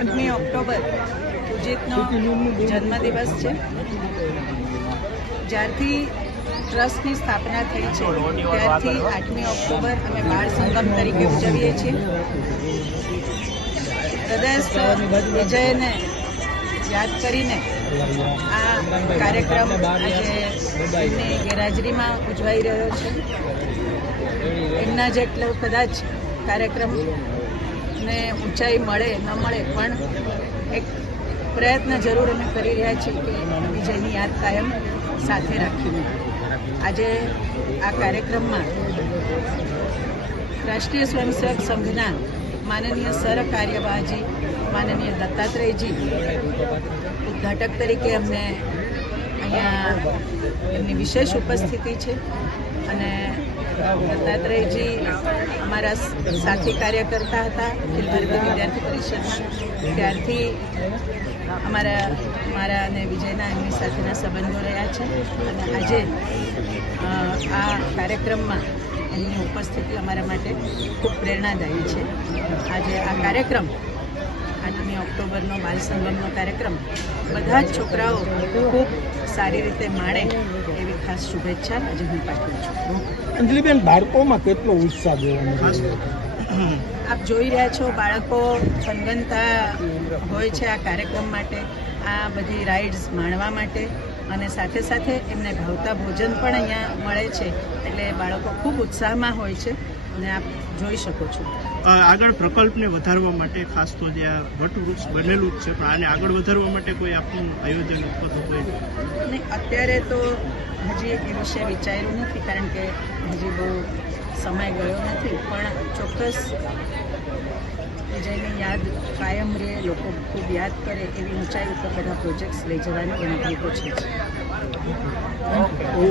8મી October ઉજિતનો જન્મદિવસ છે. જ્યારથી ટ્રસ્ટની સ્થાપના થઈ છે ત્યારથી 8મી ઓક્ટોબર અમે બાળ સંગમ તરીકે ઉજવીએ છીએ. હૃદયસ્થ વિજયને યાદ કરીને આ કાર્યક્રમ આજે એમની ગેરહાજરીમાં ઉજવાઈ રહ્યો છે. એમના જેટલો કદાચ કાર્યક્રમને ઊંચાઈ મળે ન મળે પણ એક પ્રયત્ન જરૂર અમે કરી રહ્યા છીએ કે વિજયની યાદ કાયમ સાથે રાખીને આજે આ કાર્યક્રમમાં રાષ્ટ્રીય સ્વયંસેવક સંઘના માનનીય સર કાર્યવાહજી માનનીય દત્તાત્રેયજી ઉદ્ઘાટક તરીકે અમને અહીંયા એમની વિશેષ ઉપસ્થિતિ છે. અને દત્તાત્રેયજી અમારા સાથી કાર્યકર્તા હતા અખિલ ભારતીય વિદ્યાર્થી પરિષદમાં. ત્યારથી મારા અને વિજયના એમની સાથેના સંબંધો રહ્યા છે. અને આજે આ કાર્યક્રમમાં એમની ઉપસ્થિતિ અમારા માટે ખૂબ પ્રેરણાદાયી છે. આજે આ કાર્યક્રમ 8મી ઓક્ટોબરનો બાલ સંગમનો કાર્યક્રમ બધા જ છોકરાઓ ખૂબ સારી રીતે માણે એવી ખાસ શુભેચ્છા આજે હું પાઠવું છું. અંજલિબેન, બાળકોમાં કેટલો ઉત્સાહ જોવા મળે છે? આપ જોઈ રહ્યા છો, બાળકો થનગનતા હોય છે આ કાર્યક્રમ માટે, આ બધી રાઇડ્સ માણવા માટે. અને સાથે સાથે એમને ભાવતા ભોજન પણ અહીંયા મળે છે. એટલે બાળકો ખૂબ ઉત્સાહમાં હોય છે અને આપ જોઈ શકો છો. આગળ પ્રકલ્પને વધારવા માટે ખાસ તો જે આ વટવૃક્ષ બનેલું જ છે, પણ આને આગળ વધારવા માટે કોઈ આપણું આયોજન અથવા તો કોઈ નહીં, અત્યારે તો હજી એ વિશે વિચાર્યું નથી, કારણ કે હજી બહુ સમય ગયો નથી. પણ ચોક્કસ વિજયની યાદ કાયમ રહે, લોકો ખૂબ યાદ કરે એવી ઊંચાઈ ઉપર બધા પ્રોજેક્ટ્સ લઈ જવાની ગણતરી તો છે.